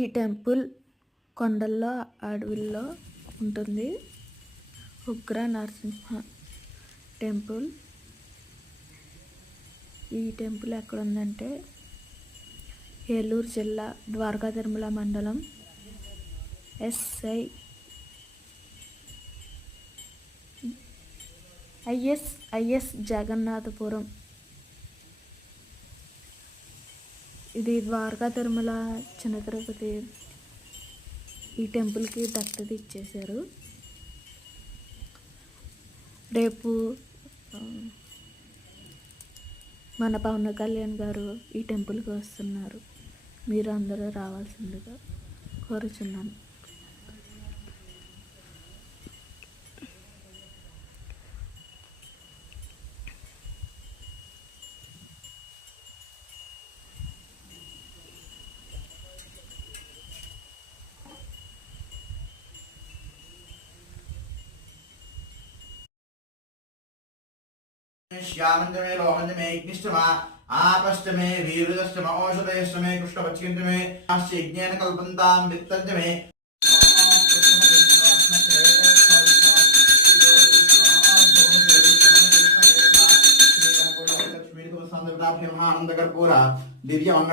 ఈ టెంపుల్ కొండల్లో అడవుల్లో ఉంటుంది. ఉగ్ర నరసింహ టెంపుల్. ఈ టెంపుల్ ఎక్కడ ఉందంటే ఏలూరు జిల్లా ద్వారకా తిరుమల మండలం ఐఎస్ జగన్నాథపురం. ఇది ద్వారకా తిరుమల చిన్న తిరుపతి ఈ టెంపుల్కి దత్తత ఇచ్చేశారు. రేపు మన పవన్ కళ్యాణ్ గారు ఈ టెంపుల్కి వస్తున్నారు. మీరు అందరూ రావాల్సిందిగా కోరుచున్నాను. श्यामंतमे लोहंतमे इग्निष्टमा आपष्टमे वीरदष्टम औषधयष्टमे कृष्णपक्षिन्तमे यज्ञेन कल्पन्तां वित्तन्तमे लक्ष्मी आनंद कर्पूर दिव्य मंगल